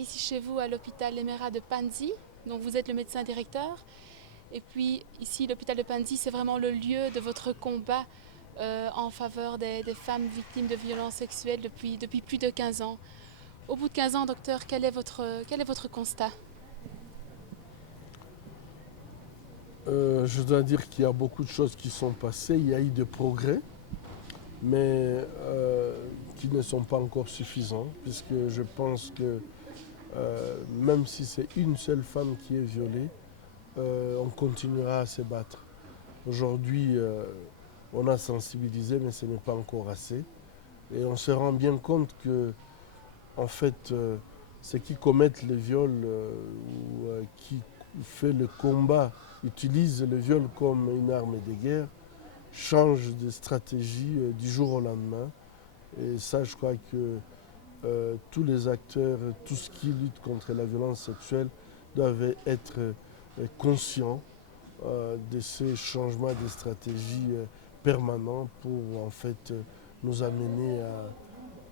ici chez vous à l'hôpital Lemera de Panzi, dont vous êtes le médecin directeur. Et puis ici, l'hôpital de Panzi, c'est vraiment le lieu de votre combat en faveur des femmes victimes de violences sexuelles depuis plus de 15 ans. Au bout de 15 ans, docteur, quel est votre constat? Je dois dire qu'il y a beaucoup de choses qui sont passées. Il y a eu des progrès, mais qui ne sont pas encore suffisants, puisque je pense que même si c'est une seule femme qui est violée, on continuera à se battre. Aujourd'hui, on a sensibilisé, mais ce n'est pas encore assez. Et on se rend bien compte que, en fait, ceux qui commettent les viols ou qui fait le combat, utilisent le viol comme une arme de guerre, changent de stratégie du jour au lendemain. Et ça, je crois que tous les acteurs, tout ce qui lutte contre la violence sexuelle, doivent être conscients de ces changements de stratégie permanents pour en fait nous amener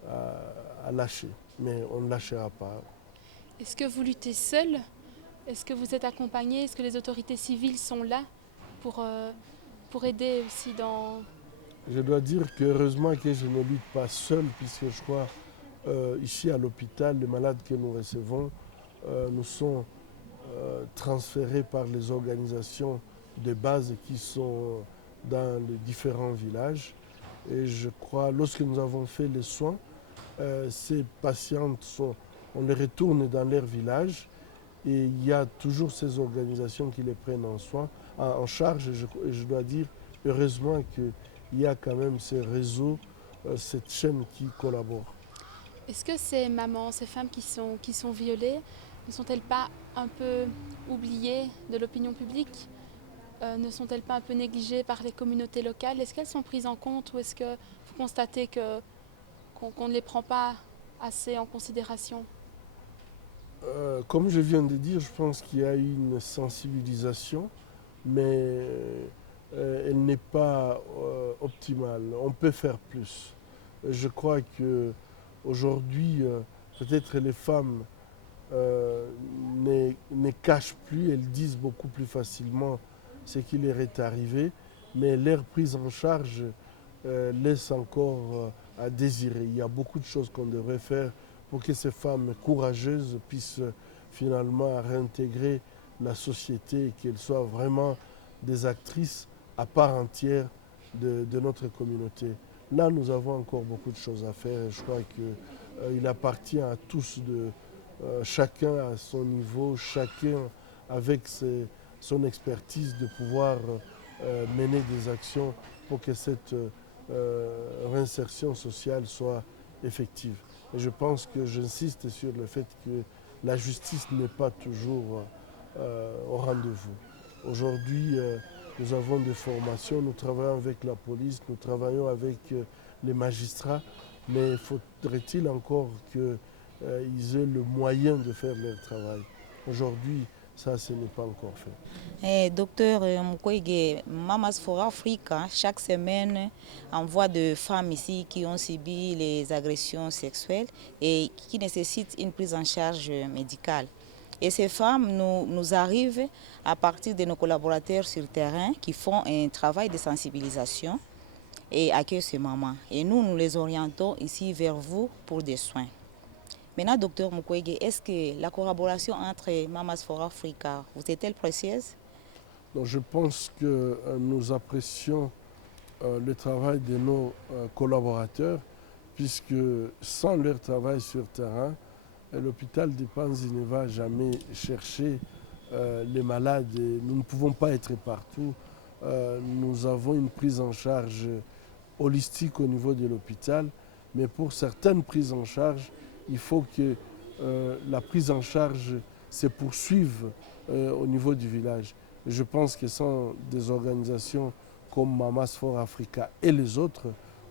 à lâcher. Mais on ne lâchera pas. Est-ce que vous luttez seul? Est-ce que vous êtes accompagné? Est-ce que les autorités civiles sont là pour aider aussi dans... Je dois dire que heureusement que je ne lutte pas seul, puisque je crois ici à l'hôpital, les malades que nous recevons nous sont transférés par les organisations de base qui sont dans les différents villages. Et je crois, lorsque nous avons fait les soins, ces patientes on les retourne dans leur village et il y a toujours ces organisations qui les prennent en charge. Et je dois dire, heureusement qu'il y a quand même ce réseau, cette chaîne qui collabore. Est-ce que ces mamans, ces femmes qui sont violées, ne sont-elles pas un peu oubliées de l'opinion publique? Ne sont-elles pas un peu négligées par les communautés locales? Est-ce qu'elles sont prises en compte ou est-ce que vous constatez qu'on ne les prend pas assez en considération? Comme je viens de dire, je pense qu'il y a eu une sensibilisation, mais elle n'est pas optimale. On peut faire plus. Je crois que aujourd'hui, peut-être les femmes ne cachent plus, elles disent beaucoup plus facilement ce qui leur est arrivé, mais leur prise en charge laisse encore à désirer. Il y a beaucoup de choses qu'on devrait faire pour que ces femmes courageuses puissent finalement réintégrer la société et qu'elles soient vraiment des actrices à part entière de notre communauté. Là, nous avons encore beaucoup de choses à faire et je crois qu'il appartient à tous chacun à son niveau, chacun avec son expertise de pouvoir mener des actions pour que cette réinsertion sociale soit effective. Et je pense que j'insiste sur le fait que la justice n'est pas toujours au rendez-vous. Aujourd'hui, nous avons des formations, nous travaillons avec la police, nous travaillons avec les magistrats, mais faudrait-il encore qu'ils aient le moyen de faire leur travail. Aujourd'hui, ça, ce n'est pas encore fait. Docteur Mukwege, Mamas for Africa, chaque semaine, envoie de femmes ici qui ont subi les agressions sexuelles et qui nécessitent une prise en charge médicale. Et ces femmes nous arrivent à partir de nos collaborateurs sur le terrain qui font un travail de sensibilisation et accueillent ces mamans. Et nous les orientons ici vers vous pour des soins. Maintenant, docteur Mukwege, est-ce que la collaboration entre Mamas for Africa vous est-elle précieuse? Donc, je pense que nous apprécions le travail de nos collaborateurs, puisque sans leur travail sur terrain, l'hôpital de Panzi ne va jamais chercher les malades et nous ne pouvons pas être partout. Nous avons une prise en charge holistique au niveau de l'hôpital, mais pour certaines prises en charge, il faut que la prise en charge se poursuive au niveau du village. Et je pense que sans des organisations comme Mamas for Africa et les autres,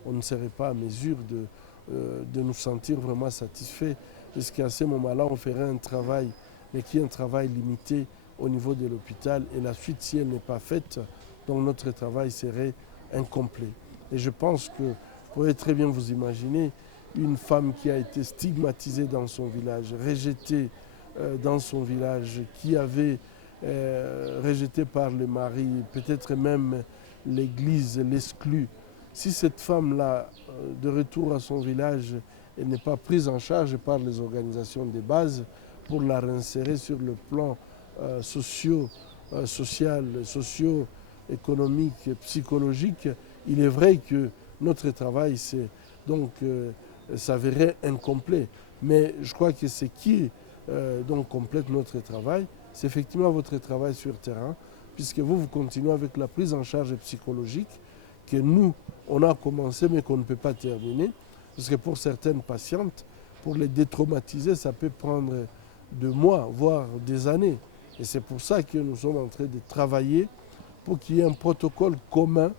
on ne serait pas à mesure de nous sentir vraiment satisfaits. Parce qu'à ce moment-là, on ferait un travail, mais qui est un travail limité au niveau de l'hôpital. Et la suite, si elle n'est pas faite, donc notre travail serait incomplet. Et je pense que, vous pouvez très bien vous imaginer, une femme qui a été stigmatisée dans son village, rejetée dans son village, qui avait rejetée par le mari, peut-être même l'église l'exclut. Si cette femme-là, de retour à son village, elle n'est pas prise en charge par les organisations de base pour la réinsérer sur le plan social, socio-économique, psychologique, il est vrai que notre travail s'avérait incomplet. Mais je crois que ce qui donc complète notre travail, c'est effectivement votre travail sur terrain, puisque vous continuez avec la prise en charge psychologique que nous, on a commencé mais qu'on ne peut pas terminer. Parce que pour certaines patientes, pour les détraumatiser, ça peut prendre 2 mois, voire des années. Et c'est pour ça que nous sommes en train de travailler pour qu'il y ait un protocole commun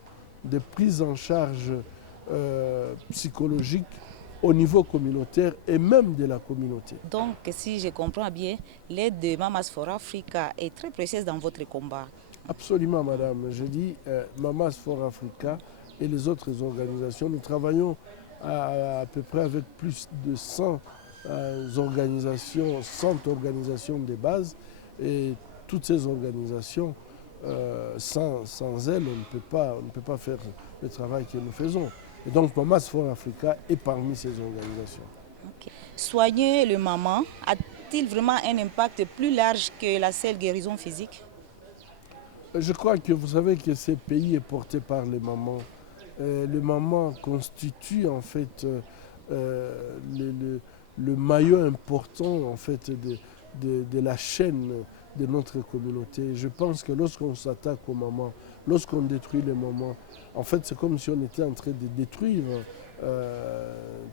de prise en charge psychologique au niveau communautaire et même de la communauté. Donc, si je comprends bien, l'aide de Mamas for Africa est très précieuse dans votre combat. Absolument, madame. Je dis Mamas for Africa et les autres organisations. Nous travaillons à peu près avec plus de 100 organisations, 100 organisations de base. Et toutes ces organisations, sans elles, on ne peut pas faire le travail que nous faisons. Et donc, Mamas for Africa est parmi ces organisations. Okay. Soigner le maman a-t-il vraiment un impact plus large que la seule guérison physique? Je crois que vous savez que ce pays est porté par les mamans. Les mamans constituent en fait le maillot important en fait de la chaîne de notre communauté. Je pense que lorsqu'on s'attaque aux mamans, lorsqu'on détruit les mamans, en fait c'est comme si on était en train de détruire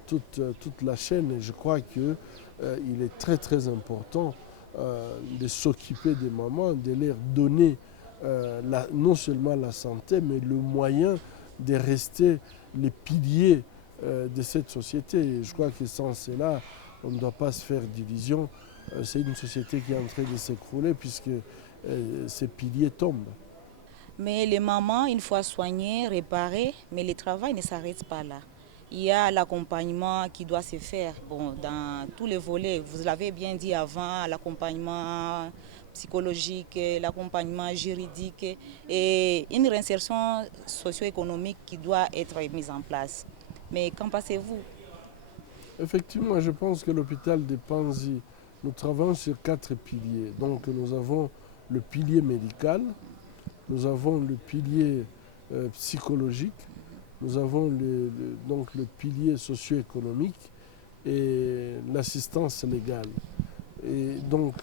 toute la chaîne. Et je crois qu'il est très très important de s'occuper des mamans, de leur donner non seulement la santé, mais le moyen de rester les piliers de cette société. Et je crois que sans cela, on ne doit pas se faire division. C'est une société qui est en train de s'écrouler puisque ces piliers tombent. Mais les mamans, une fois soignées, réparées, mais le travail ne s'arrête pas là. Il y a l'accompagnement qui doit se faire dans tous les volets. Vous l'avez bien dit avant, l'accompagnement psychologique, l'accompagnement juridique et une réinsertion socio-économique qui doit être mise en place. Mais qu'en pensez-vous? Effectivement, je pense que l'hôpital de Panzi, nous travaillons sur 4 piliers. Donc nous avons le pilier médical, nous avons le pilier psychologique, nous avons donc le pilier socio-économique et l'assistance légale. Et donc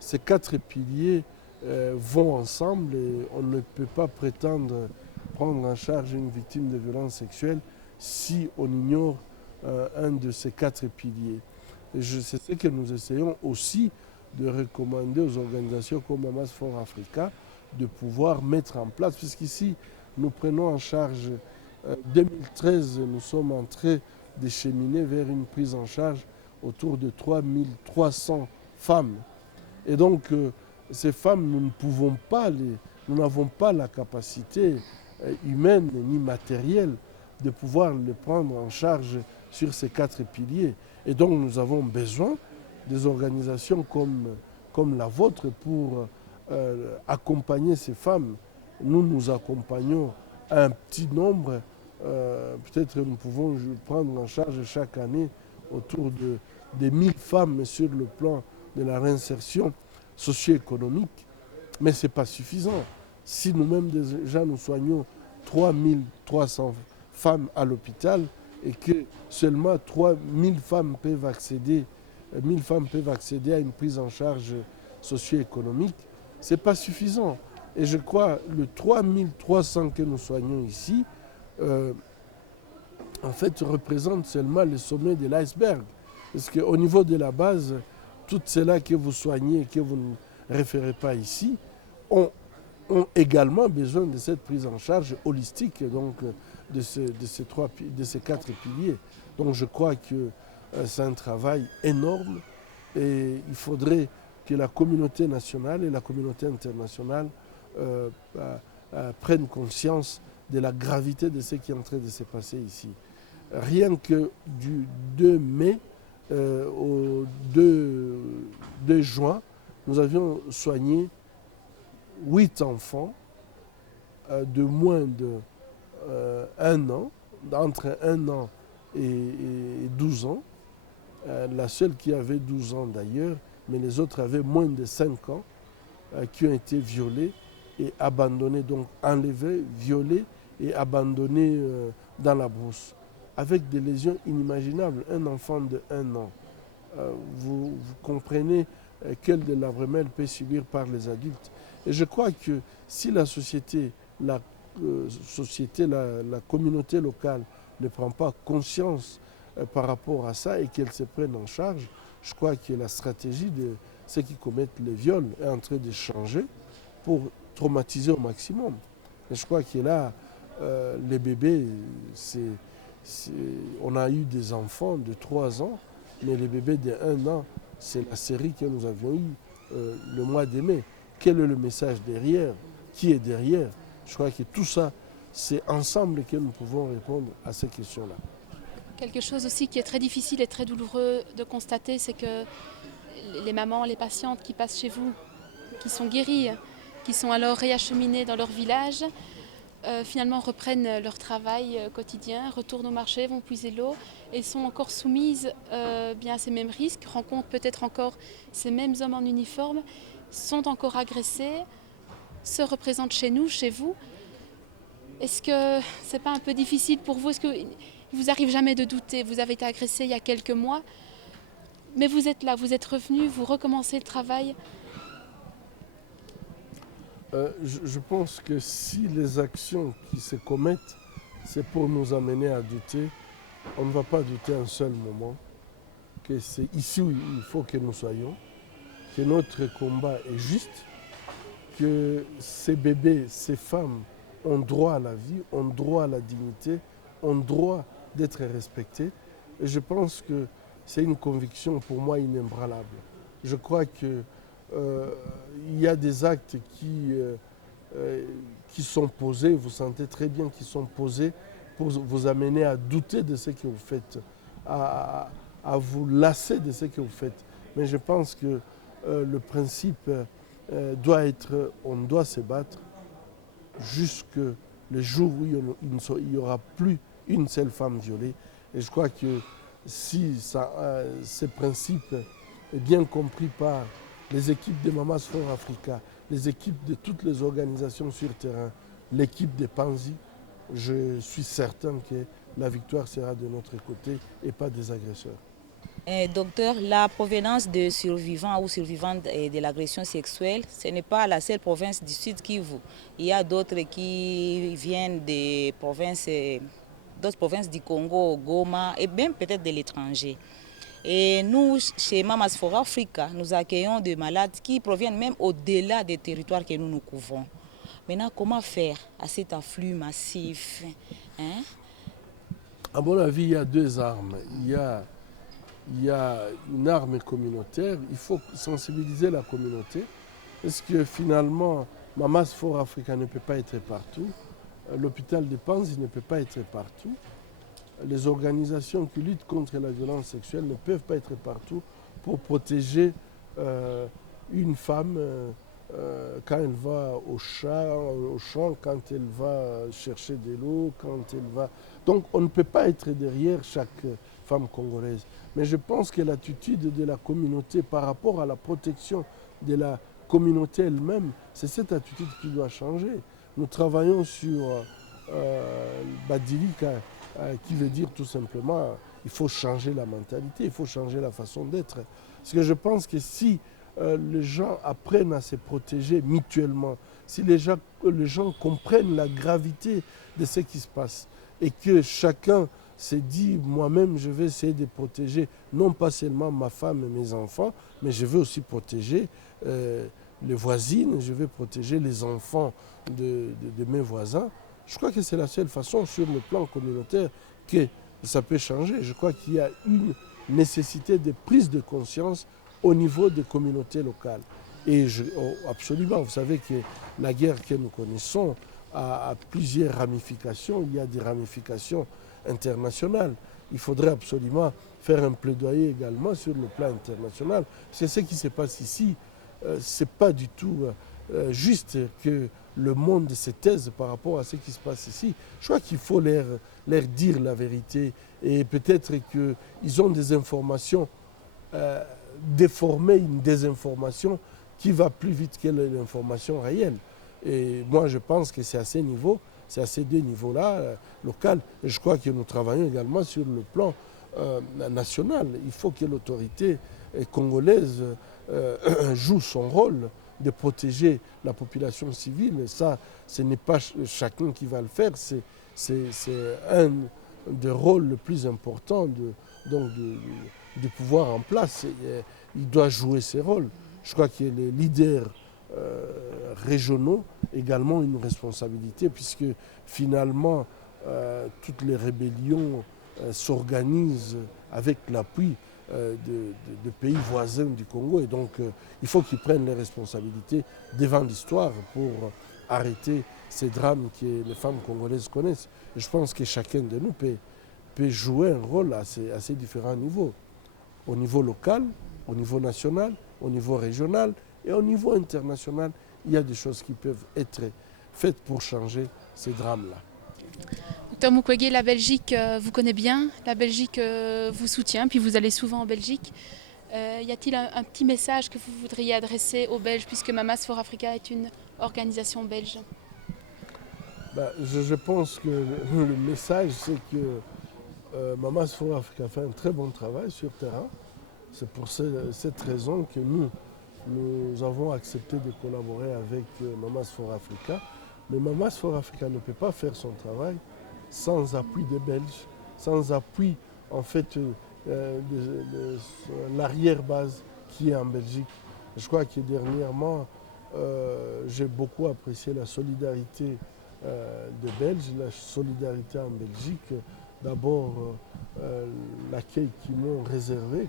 ces 4 piliers vont ensemble et on ne peut pas prétendre prendre en charge une victime de violence sexuelle si on ignore un de ces 4 piliers. Et c'est ce que nous essayons aussi de recommander aux organisations comme Mamas for Africa de pouvoir mettre en place, puisqu'ici nous prenons en charge 2013, nous sommes en train de cheminer vers une prise en charge autour de 3300 femmes. Et donc ces femmes, nous n'avons pas la capacité humaine ni matérielle de pouvoir les prendre en charge sur ces 4 piliers. Et donc nous avons besoin des organisations comme la vôtre pour accompagner ces femmes. Nous accompagnons un petit nombre, peut-être nous pouvons prendre en charge chaque année autour de 1000 femmes sur le plan de la réinsertion socio-économique. Mais ce n'est pas suffisant. Si nous-mêmes déjà nous soignons 3300 femmes à l'hôpital et que seulement 3000 femmes peuvent accéder à une prise en charge socio-économique, ce n'est pas suffisant. Et je crois que le 3300 que nous soignons ici, en fait, représente seulement le sommet de l'iceberg. Parce qu'au niveau de la base, toutes celles-là que vous soignez et que vous ne référez pas ici, ont également besoin de cette prise en charge holistique, donc de ces 4 piliers. Donc je crois que c'est un travail énorme et il faudrait que la communauté nationale et la communauté internationale prennent conscience de la gravité de ce qui est en train de se passer ici. Rien que du 2 mai au 2 juin, nous avions soigné 8 enfants de moins de 1 an, entre 1 an et 12 ans. La seule qui avait 12 ans d'ailleurs, mais les autres avaient moins de 5 ans, qui ont été violés et abandonnés, donc enlevés, violés et abandonnés dans la brousse, avec des lésions inimaginables. Un enfant de 1 an, vous comprenez quel délabrement elle peut subir par les adultes. Et je crois que si la société, la communauté locale ne prend pas conscience par rapport à ça et qu'elle se prenne en charge, je crois que la stratégie de ceux qui commettent les viols est en train de changer pour traumatiser au maximum. Et je crois que là, les bébés, on a eu des enfants de 3 ans, mais les bébés de 1 an, c'est la série que nous avions eue le mois de mai. Quel est le message derrière? Qui est derrière? Je crois que tout ça, c'est ensemble que nous pouvons répondre à ces questions-là. Quelque chose aussi qui est très difficile et très douloureux de constater, c'est que les mamans, les patientes qui passent chez vous, qui sont guéries, qui sont alors réacheminées dans leur village, finalement reprennent leur travail quotidien, retournent au marché, vont puiser l'eau et sont encore soumises bien à ces mêmes risques, rencontrent peut-être encore ces mêmes hommes en uniforme, sont encore agressés, se représentent chez nous, chez vous. Est-ce que c'est pas un peu difficile pour vous? Est-ce qu'il ne vous arrive jamais de douter? Vous avez été agressé il y a quelques mois, mais vous êtes là, vous êtes revenu, vous recommencez le travail. Je pense que si les actions qui se commettent, c'est pour nous amener à douter, on ne va pas douter un seul moment que c'est ici où il faut que nous soyons, que notre combat est juste, que ces bébés, ces femmes ont droit à la vie, ont droit à la dignité, ont droit d'être respectés. Et je pense que c'est une conviction pour moi inébranlable. Je crois que il y a des actes qui sont posés, vous sentez très bien qu'ils sont posés pour vous amener à douter de ce que vous faites, à vous lasser de ce que vous faites. Mais je pense que le principe doit être, on doit se battre jusque le jour où il n'y aura plus une seule femme violée. Et je crois que si ce principe est bien compris par les équipes de Mamas for Africa, les équipes de toutes les organisations sur terrain, l'équipe de Panzi, je suis certain que la victoire sera de notre côté et pas des agresseurs. Docteur, la provenance de survivants ou survivantes de l'agression sexuelle, ce n'est pas la seule province du Sud Kivu. Il y a d'autres qui viennent des provinces, d'autres provinces du Congo, Goma et même peut-être de l'étranger. Et nous, chez Mamas for Africa, nous accueillons des malades qui proviennent même au-delà des territoires que nous couvrons. Maintenant, comment faire à cet afflux massif, hein? À mon avis, il y a 2 armes. Il y a une arme communautaire. Il faut sensibiliser la communauté. Parce que finalement, Mamas for Africa ne peut pas être partout. L'hôpital de Panzi ne peut pas être partout. Les organisations qui luttent contre la violence sexuelle ne peuvent pas être partout pour protéger une femme quand elle va au champ, quand elle va chercher de l'eau, quand elle va... Donc on ne peut pas être derrière chaque femme congolaise. Mais je pense que l'attitude de la communauté par rapport à la protection de la communauté elle-même, c'est cette attitude qui doit changer. Nous travaillons sur Badilika, qui veut dire tout simplement il faut changer la mentalité, il faut changer la façon d'être. Parce que je pense que si les gens apprennent à se protéger mutuellement, si les gens comprennent la gravité de ce qui se passe et que chacun se dit moi-même je vais essayer de protéger non pas seulement ma femme et mes enfants, mais je veux aussi protéger les voisines, je vais protéger les enfants de mes voisins. Je crois que c'est la seule façon sur le plan communautaire que ça peut changer. Je crois qu'il y a une nécessité de prise de conscience au niveau des communautés locales. Et absolument, vous savez que la guerre que nous connaissons a plusieurs ramifications. Il y a des ramifications international. Il faudrait absolument faire un plaidoyer également sur le plan international. C'est ce qui se passe ici. Ce n'est pas du tout juste que le monde se taise par rapport à ce qui se passe ici. Je crois qu'il faut leur dire la vérité et peut-être qu'ils ont des informations déformées, une désinformation qui va plus vite que l'information réelle. Et moi, je pense que c'est à ces niveaux, c'est à ces deux niveaux-là, local. Et je crois que nous travaillons également sur le plan national. Il faut que l'autorité congolaise joue son rôle de protéger la population civile. Et ça, ce n'est pas chacun qui va le faire. C'est un des rôles les plus importants du pouvoir en place. Il doit jouer ses rôles. Je crois que les leaders régionaux également ont une responsabilité puisque finalement toutes les rébellions s'organisent avec l'appui de pays voisins du Congo et donc il faut qu'ils prennent les responsabilités devant l'histoire pour arrêter ces drames que les femmes congolaises connaissent. Et je pense que chacun de nous peut jouer un rôle à ces différents niveaux, au niveau local, au niveau national, au niveau régional et au niveau international. Il y a des choses qui peuvent être faites pour changer ces drames-là. Docteur Mukwege, la Belgique vous connaît bien, la Belgique vous soutient, puis vous allez souvent en Belgique. Y a-t-il un petit message que vous voudriez adresser aux Belges, puisque Mamas for Africa est une organisation belge? Je pense que le message, c'est que Mamas for Africa fait un très bon travail sur le terrain. C'est pour cette raison que nous avons accepté de collaborer avec Mamas for Africa. Mais Mamas for Africa ne peut pas faire son travail sans appui des Belges, sans appui en fait de l'arrière-base qui est en Belgique. Je crois que dernièrement, j'ai beaucoup apprécié la solidarité des Belges, la solidarité en Belgique. D'abord, l'accueil qu'ils m'ont réservé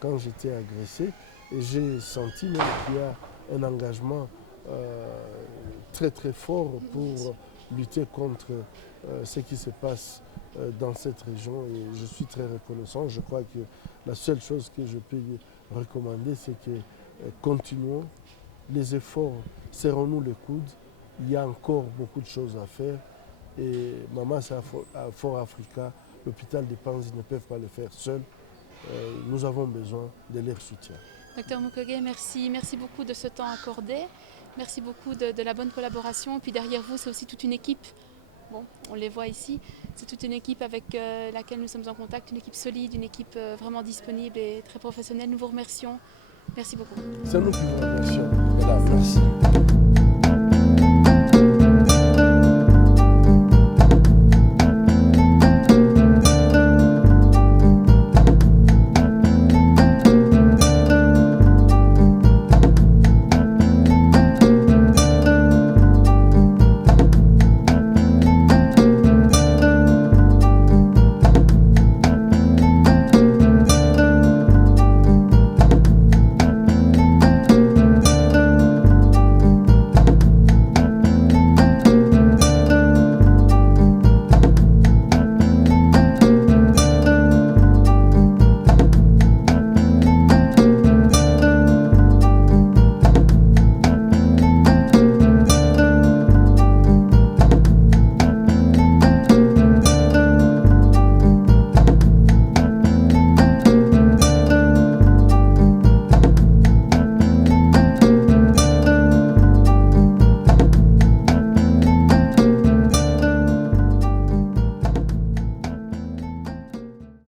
quand j'étais agressé. Et j'ai senti même qu'il y a un engagement très très fort pour lutter contre ce qui se passe dans cette région et je suis très reconnaissant. Je crois que la seule chose que je peux recommander, c'est que continuons les efforts, serrons-nous les coudes. Il y a encore beaucoup de choses à faire et Mamas for Africa, l'hôpital de Panzi ne peuvent pas le faire seuls. Nous avons besoin de leur soutien. Docteur Mukwege, merci beaucoup de ce temps accordé. Merci beaucoup de la bonne collaboration. Et puis derrière vous, c'est aussi toute une équipe. Bon, on les voit ici. C'est toute une équipe avec laquelle nous sommes en contact, une équipe solide, une équipe vraiment disponible et très professionnelle. Nous vous remercions. Merci beaucoup. C'est nous qui vous remercions. Merci.